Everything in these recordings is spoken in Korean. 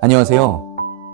안녕하세요.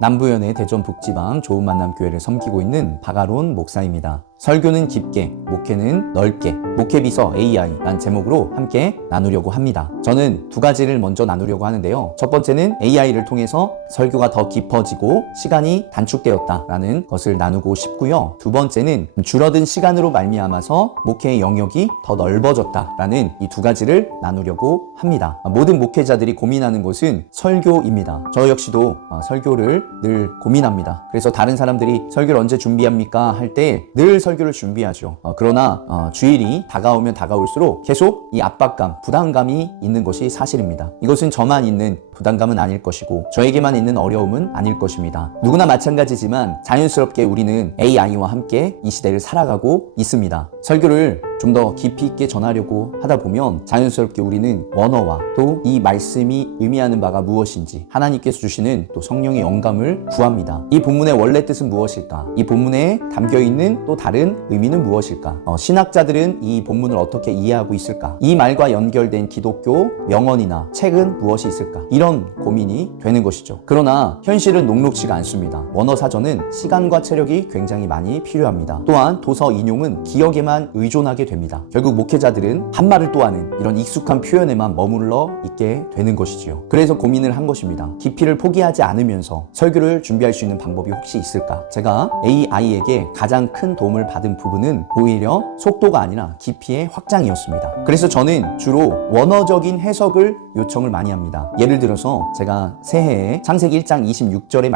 남부연의 대전북지방 좋은만남교회를 섬기고 있는 박아론 목사입니다. 설교는 깊게, 목회는 넓게, 목회비서 AI란 제목으로 함께 나누려고 합니다. 저는 두 가지를 먼저 나누려고 하는데요. 첫 번째는 AI를 통해서 설교가 더 깊어지고 시간이 단축되었다라는 것을 나누고 싶고요. 두 번째는 줄어든 시간으로 말미암아서 목회의 영역이 더 넓어졌다라는 이 두 가지를 나누려고 합니다. 모든 목회자들이 고민하는 것은 설교입니다. 저 역시도 설교를 늘 고민합니다. 그래서 다른 사람들이 설교를 언제 준비합니까? 할 때 늘 설교를 준비하죠. 그러나 주일이 다가오면 다가올수록 계속 이 압박감, 부담감이 있는 것이 사실입니다. 이것은 저만 있는 부담감은 아닐 것이고 저에게만 있는 어려움은 아닐 것입니다. 누구나 마찬가지지만 자연스럽게 우리는 AI와 함께 이 시대를 살아가고 있습니다. 설교를 좀 더 깊이 있게 전하려고 하다 보면 자연스럽게 우리는 원어와 또 이 말씀이 의미하는 바가 무엇인지 하나님께서 주시는 또 성령의 영감을 구합니다. 이 본문의 원래 뜻은 무엇일까? 이 본문에 담겨있는 또 다른 의미는 무엇일까? 신학자들은 이 본문을 어떻게 이해하고 있을까? 이 말과 연결된 기독교 명언이나 책은 무엇이 있을까? 이런 고민이 되는 것이죠. 그러나 현실은 녹록지가 않습니다. 원어 사전은 시간과 체력이 굉장히 많이 필요합니다. 또한 도서 인용은 기억에만 의존하게 됩니다. 결국 목회자들은 한 말을 또 하는 이런 익숙한 표현에만 머물러 있게 되는 것이지요. 그래서 고민을 한 것입니다. 깊이를 포기하지 않으면서 설교를 준비할 수 있는 방법이 혹시 있을까? 제가 AI에게 가장 큰 도움을 받은 부분은 오히려 속도가 아니라 깊이의 확장이었습니다. 그래서 저는 주로 원어적인 해석을 요청을 많이 합니다. 예를 들어서 제가 새해에 창세기 1장 26절의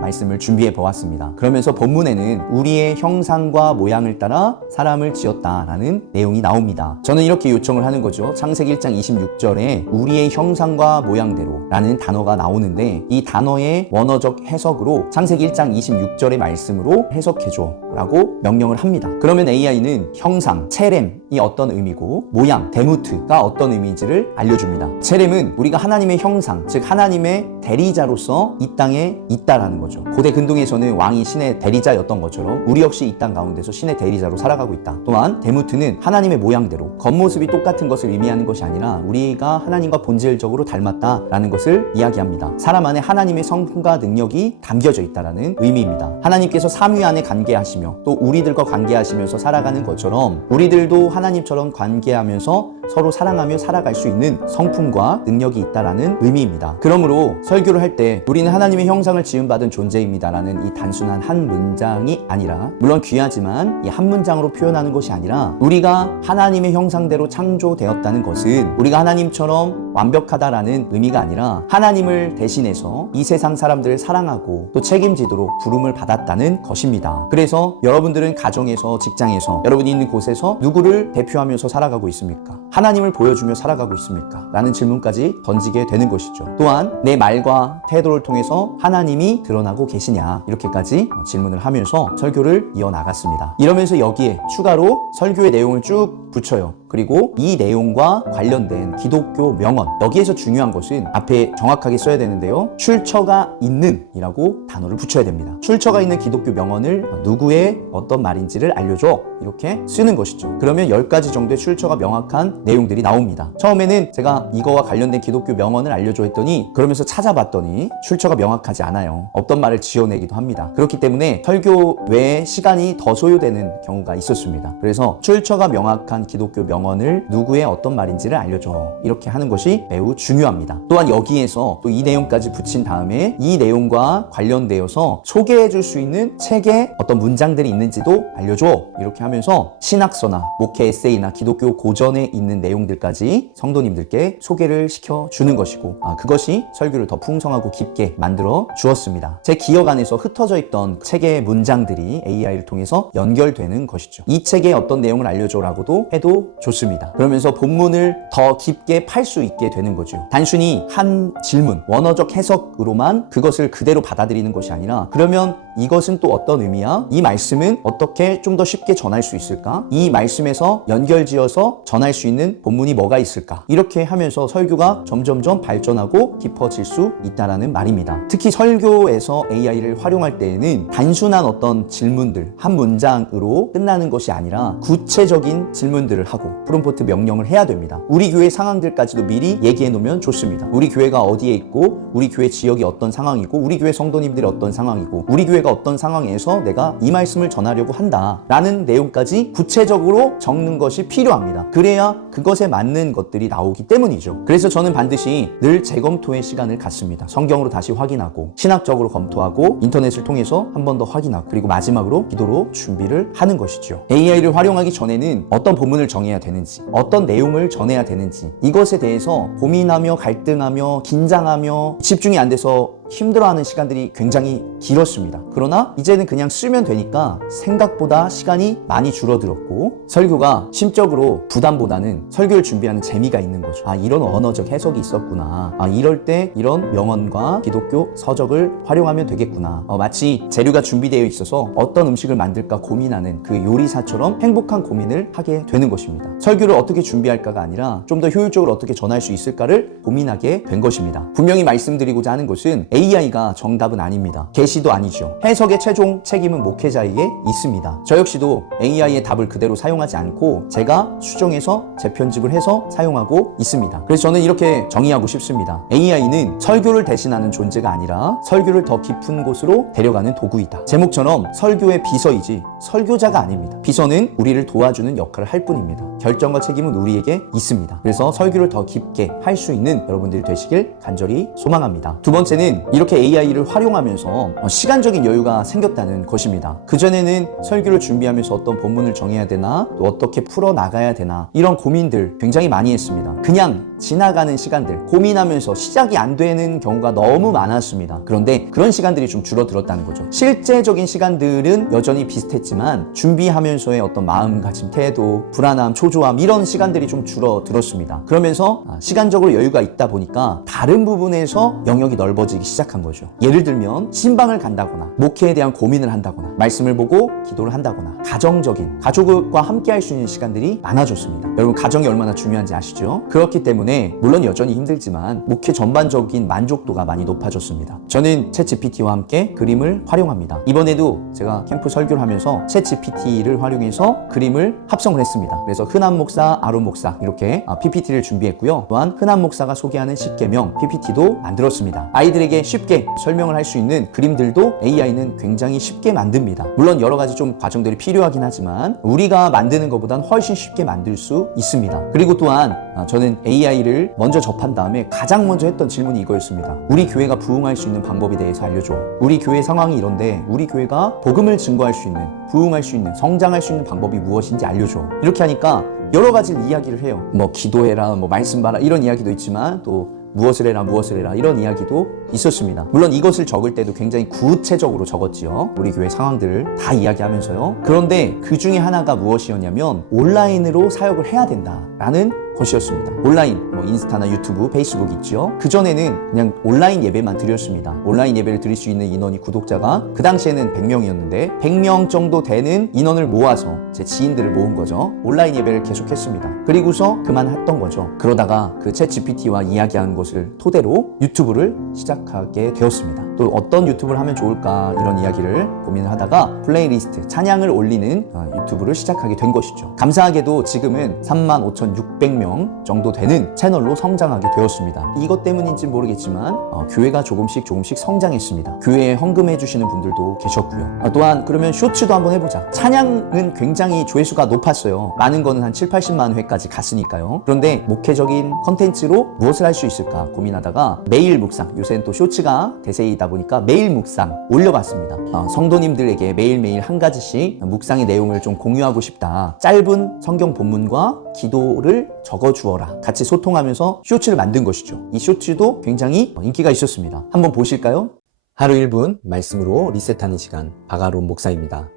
말씀을 준비해 보았습니다. 그러면서 본문에는 우리의 형상과 모양을 따라 사람을 지었다라는 내용이 나옵니다. 저는 이렇게 요청을 하는 거죠. 창세기 1장 26절에 우리의 형상과 모양대로 라는 단어가 나오는데 이 단어의 원어적 해석으로 창세기 1장 26절의 말씀으로 해석해줘 라고 명령을 합니다. 그러면 AI는 형상, 체렘이 어떤 의미고 모양, 데무트가 어떤 의미인지를 알려줍니다. 체렘은 우리가 하나님의 형상, 즉 하나님의 대리자로서 이 땅에 있다라는 거죠. 고대 근동에서는 왕이 신의 대리자였던 것처럼 우리 역시 이 땅 가운데서 신의 대리자로 살아가고 있다. 또한 데무트는 하나님의 모양대로 겉모습이 똑같은 것을 의미하는 것이 아니라 우리가 하나님과 본질적으로 닮았다라는 것을 이야기합니다. 사람 안에 하나님의 성품과 능력이 담겨져 있다라는 의미입니다. 하나님께서 삼위 안에 관계하시며 또 우리들과 관계하시면서 살아가는 것처럼 우리들도 하나님처럼 관계하면서 서로 사랑하며 살아갈 수 있는 성품과 능력이 있다라는 의미입니다. 그러므로 설교를 할 때 우리는 하나님의 형상을 지음받은 존재입니다라는 이 단순한 한 문장이 아니라 물론 귀하지만 이 한 문장으로 표현하는 것이 아니라 우리가 하나님의 형상대로 창조되었다는 것은 우리가 하나님처럼 완벽하다라는 의미가 아니라 하나님을 대신해서 이 세상 사람들을 사랑하고 또 책임지도록 부름을 받았다는 것입니다. 그래서 여러분들은 가정에서, 직장에서, 여러분이 있는 곳에서 누구를 대표하면서 살아가고 있습니까? 하나님을 보여주며 살아가고 있습니까? 라는 질문까지 던지게 되는 것이죠. 또한 내 말과 태도를 통해서 하나님이 드러나고 계시냐 이렇게까지 질문을 하면서 설교를 이어나갔습니다. 이러면서 여기에 추가로 설교의 내용을 쭉 붙여요. 그리고 이 내용과 관련된 기독교 명언, 여기에서 중요한 것은 앞에 정확하게 써야 되는데요. 출처가 있는 이라고 단어를 붙여야 됩니다. 출처가 있는 기독교 명언을 누구의 어떤 말인지를 알려줘 이렇게 쓰는 것이죠. 그러면 10가지 정도의 출처가 명확한 내용들이 나옵니다. 처음에는 제가 이거와 관련된 기독교 명언을 알려줘 했더니 그러면서 찾아봤더니 출처가 명확하지 않아요. 없던 말을 지어내기도 합니다. 그렇기 때문에 설교 외에 시간이 더 소요되는 경우가 있었습니다. 그래서 출처가 명확한 기독교 명언을 누구의 어떤 말인지를 알려줘 이렇게 하는 것이 매우 중요합니다. 또한 여기에서 또 이 내용까지 붙인 다음에 이 내용과 관련되어서 소개해 줄 수 있는 책에 어떤 문장들이 있는지도 알려줘 이렇게 하면서 신학서나 목회 에세이나 기독교 고전에 있는 내용들까지 성도님들께 소개를 시켜주는 것이고 그것이 설교를 더 풍성하고 깊게 만들어 주었습니다. 제 기억 안에서 흩어져 있던 책의 문장들이 AI를 통해서 연결되는 것이죠. 이 책에 어떤 내용을 알려줘라고도 해도 좋습니다. 그러면서 본문을 더 깊게 팔 수 있게 되는 거죠. 단순히 한 질문, 원어적 해석으로만 그것을 그대로 받아들이는 것이 아니라 그러면 이것은 또 어떤 의미야? 이 말씀은 어떻게 좀 더 쉽게 전할 수 있을까? 이 말씀에서 연결지어서 전할 수 있는 본문이 뭐가 있을까? 이렇게 하면서 설교가 점점점 발전하고 깊어질 수 있다라는 말입니다. 특히 설교에서 AI를 활용할 때에는 단순한 어떤 질문들, 한 문장으로 끝나는 것이 아니라 구체적인 질문들을 하고 프롬프트 명령을 해야 됩니다. 우리 교회 상황들까지도 미리 얘기해 놓으면 좋습니다. 우리 교회가 어디에 있고, 우리 교회 지역이 어떤 상황이고, 우리 교회 성도님들이 어떤 상황이고, 우리 교회가 어떤 상황에서 내가 이 말씀을 전하려고 한다 라는 내용까지 구체적으로 적는 것이 필요합니다. 그래야 그것에 맞는 것들이 나오기 때문이죠. 그래서 저는 반드시 늘 재검토의 시간을 갖습니다. 성경으로 다시 확인하고, 신학적으로 검토하고, 인터넷을 통해서 한 번 더 확인하고, 그리고 마지막으로 기도로 준비를 하는 것이죠. AI를 활용하기 전에는 어떤 본문을 정해야 되는지, 어떤 내용을 전해야 되는지, 이것에 대해서 고민하며 갈등하며 긴장하며 집중이 안 돼서 힘들어하는 시간들이 굉장히 길었습니다. 그러나 이제는 그냥 쓰면 되니까 생각보다 시간이 많이 줄어들었고, 설교가 심적으로 부담보다는 설교를 준비하는 재미가 있는 거죠. 아, 이런 언어적 해석이 있었구나. 아, 이럴 때 이런 명언과 기독교 서적을 활용하면 되겠구나. 마치 재료가 준비되어 있어서 어떤 음식을 만들까 고민하는 그 요리사처럼 행복한 고민을 하게 되는 것입니다. 설교를 어떻게 준비할까가 아니라 좀 더 효율적으로 어떻게 전할 수 있을까를 고민하게 된 것입니다. 분명히 말씀드리고자 하는 것은 AI가 정답은 아닙니다. 계시도 아니죠. 해석의 최종 책임은 목회자에게 있습니다. 저 역시도 AI의 답을 그대로 사용하지 않고 제가 수정해서 재편집을 해서 사용하고 있습니다. 그래서 저는 이렇게 정의하고 싶습니다. AI는 설교를 대신하는 존재가 아니라 설교를 더 깊은 곳으로 데려가는 도구이다. 제목처럼 설교의 비서이지 설교자가 아닙니다. 비서는 우리를 도와주는 역할을 할 뿐입니다. 결정과 책임은 우리에게 있습니다. 그래서 설교를 더 깊게 할 수 있는 여러분들이 되시길 간절히 소망합니다. 두 번째는 이렇게 AI를 활용하면서 시간적인 여유가 생겼다는 것입니다. 그전에는 설교를 준비하면서 어떤 본문을 정해야 되나, 또 어떻게 풀어나가야 되나, 이런 고민들 굉장히 많이 했습니다. 그냥 지나가는 시간들, 고민하면서 시작이 안 되는 경우가 너무 많았습니다. 그런데 그런 시간들이 좀 줄어들었다는 거죠. 실제적인 시간들은 여전히 비슷했지만 준비하면서의 어떤 마음가짐, 태도, 불안함, 초조함, 이런 시간들이 좀 줄어들었습니다. 그러면서 시간적으로 여유가 있다 보니까 다른 부분에서 영역이 넓어지기 시작한 거죠. 예를 들면 신방을 간다거나, 목회에 대한 고민을 한다거나, 말씀을 보고 기도를 한다거나, 가정적인, 가족과 함께 할 수 있는 시간들이 많아졌습니다. 여러분, 가정이 얼마나 중요한지 아시죠? 그렇기 때문에 물론 여전히 힘들지만 목회 전반적인 만족도가 많이 높아졌습니다. 저는 챗GPT와 함께 그림을 활용합니다. 이번에도 제가 캠프 설교를 하면서 챗GPT를 활용해서 그림을 합성을 했습니다. 그래서 흔한 목사, 아론 목사 이렇게 PPT를 준비했고요. 또한 흔한 목사가 소개하는 10계명 PPT도 만들었습니다. 아이들에게 쉽게 설명을 할 수 있는 그림들도 AI는 굉장히 쉽게 만듭니다. 물론 여러 가지 좀 과정들이 필요하긴 하지만 우리가 만드는 것보단 훨씬 쉽게 만들 수 있습니다. 그리고 또한 저는 AI를 먼저 접한 다음에 가장 먼저 했던 질문이 이거였습니다. 우리 교회가 부흥할 수 있는 방법에 대해서 알려줘. 우리 교회 상황이 이런데 우리 교회가 복음을 증거할 수 있는, 부흥할 수 있는, 성장할 수 있는 방법이 무엇인지 알려줘. 이렇게 하니까 여러 가지 이야기를 해요. 뭐 기도해라, 뭐 말씀 봐라, 이런 이야기도 있지만 또 무엇을 해라 이런 이야기도 있었습니다. 물론 이것을 적을 때도 굉장히 구체적으로 적었지요. 우리 교회 상황들을 다 이야기하면서요. 그런데 그 중에 하나가 무엇이었냐면 온라인으로 사역을 해야 된다라는 것이었습니다. 온라인, 뭐 인스타나 유튜브, 페이스북 있죠. 그전에는 그냥 온라인 예배만 드렸습니다. 온라인 예배를 드릴 수 있는 인원이, 구독자가 그 당시에는 100명이었는데 100명 정도 되는 인원을 모아서 제 지인들을 모은 거죠. 온라인 예배를 계속했습니다. 그리고서 그만했던 거죠. 그러다가 그 챗GPT와 이야기하는 것을 토대로 유튜브를 시작하게 되었습니다. 또 어떤 유튜브를 하면 좋을까 이런 이야기를 고민을 하다가 플레이리스트, 찬양을 올리는 유튜브를 시작하게 된 것이죠. 감사하게도 지금은 35,600명 정도 되는 채널로 성장하게 되었습니다. 이것 때문인지 모르겠지만 교회가 조금씩 성장했습니다. 교회에 헌금해 주시는 분들도 계셨고요. 또한 그러면 쇼츠도 한번 해보자. 찬양은 굉장히 조회수가 높았어요. 많은 거는 한 7, 80만 회까지 갔으니까요. 그런데 목회적인 컨텐츠로 무엇을 할 수 있을까 고민하다가 매일 묵상, 요새는 또 쇼츠가 대세이다 보니까 매일 묵상 올려봤습니다. 성도님들에게 매일매일 한 가지씩 묵상의 내용을 좀 공유하고 싶다. 짧은 성경 본문과 기도를 적어주어라. 같이 소통하면서 쇼츠를 만든 것이죠. 이 쇼츠도 굉장히 인기가 있었습니다. 한번 보실까요? 하루 1분 말씀으로 리셋하는 시간, 박아론 목사입니다.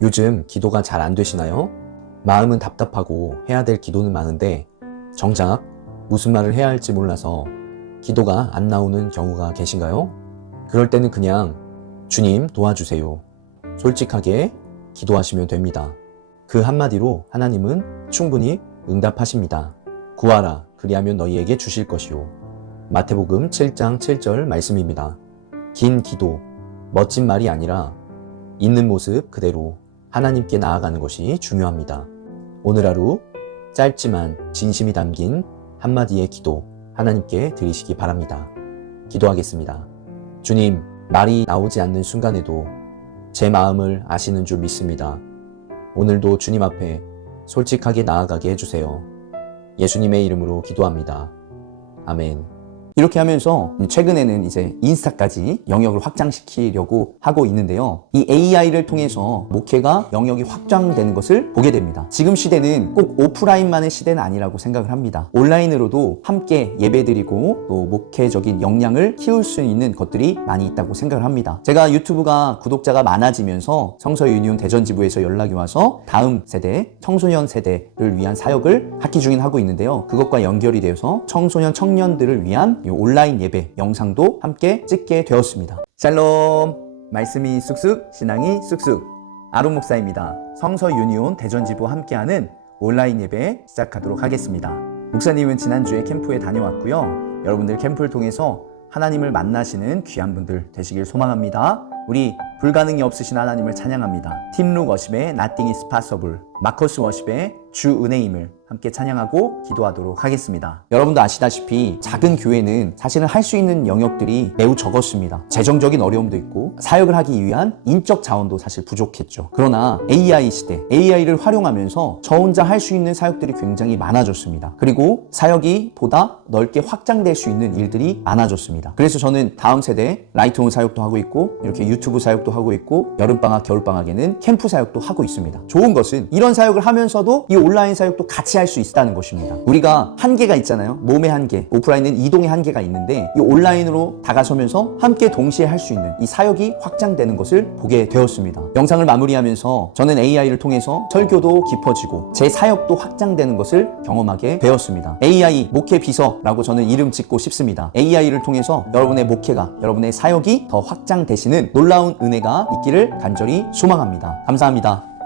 요즘 기도가 잘 안 되시나요? 마음은 답답하고 해야 될 기도는 많은데 정작 무슨 말을 해야 할지 몰라서 기도가 안 나오는 경우가 계신가요? 그럴 때는 그냥 주님 도와주세요 솔직하게 기도하시면 됩니다. 그 한마디로 하나님은 충분히 응답하십니다. 구하라, 그리하면 너희에게 주실 것이요. 마태복음 7장 7절 말씀입니다. 긴 기도, 멋진 말이 아니라 있는 모습 그대로 하나님께 나아가는 것이 중요합니다. 오늘 하루 짧지만 진심이 담긴 한마디의 기도 하나님께 드리시기 바랍니다. 기도하겠습니다. 주님, 말이 나오지 않는 순간에도 제 마음을 아시는 줄 믿습니다. 오늘도 주님 앞에 솔직하게 나아가게 해주세요. 예수님의 이름으로 기도합니다. 아멘. 이렇게 하면서 최근에는 이제 인스타까지 영역을 확장시키려고 하고 있는데요. 이 AI를 통해서 목회가 영역이 확장되는 것을 보게 됩니다. 지금 시대는 꼭 오프라인만의 시대는 아니라고 생각을 합니다. 온라인으로도 함께 예배드리고 또 목회적인 역량을 키울 수 있는 것들이 많이 있다고 생각을 합니다. 제가 유튜브가 구독자가 많아지면서 성서유니온 대전지부에서 연락이 와서 다음 세대, 청소년 세대를 위한 사역을 학기 중인 하고 있는데요. 그것과 연결이 되어서 청소년 청년들을 위한 온라인 예배 영상도 함께 찍게 되었습니다. 샬롬! 말씀이 쑥쑥, 신앙이 쑥쑥. 아론 목사입니다. 성서유니온 대전지부 함께하는 온라인 예배 시작하도록 하겠습니다. 목사님은 지난주에 캠프에 다녀왔고요. 여러분들 캠프를 통해서 하나님을 만나시는 귀한 분들 되시길 소망합니다. 우리 불가능이 없으신 하나님을 찬양합니다. 팀룩 워십의 Nothing is Possible, 마커스 워십의 주 은혜임을 함께 찬양하고 기도하도록 하겠습니다. 여러분도 아시다시피 작은 교회는 사실은 할 수 있는 영역들이 매우 적었습니다. 재정적인 어려움도 있고 사역을 하기 위한 인적 자원도 사실 부족했죠. 그러나 AI 시대, AI를 활용하면서 저 혼자 할 수 있는 사역들이 굉장히 많아졌습니다. 그리고 사역이 보다 넓게 확장될 수 있는 일들이 많아졌습니다. 그래서 저는 다음 세대 라이트홈 사역도 하고 있고 이렇게 유튜브 사역도 하고 있고 여름방학, 겨울방학에는 캠프 사역도 하고 있습니다. 좋은 것은 이런 사역을 하면서도 이 온라인 사역도 같이 할 수 있다는 것입니다. 우리가 한계가 있잖아요. 몸의 한계, 오프라인은 이동의 한계가 있는데 이 온라인으로 다가서면서 함께 동시에 할 수 있는 이 사역이 확장되는 것을 보게 되었습니다. 영상을 마무리하면서 저는 AI를 통해서 설교도 깊어지고 제 사역도 확장되는 것을 경험하게 되었습니다. AI 목회 비서라고 저는 이름 짓고 싶습니다. AI를 통해서 여러분의 목회가, 여러분의 사역이 더 확장되시는 놀라운 은혜가 있기를 간절히 소망합니다. 감사합니다.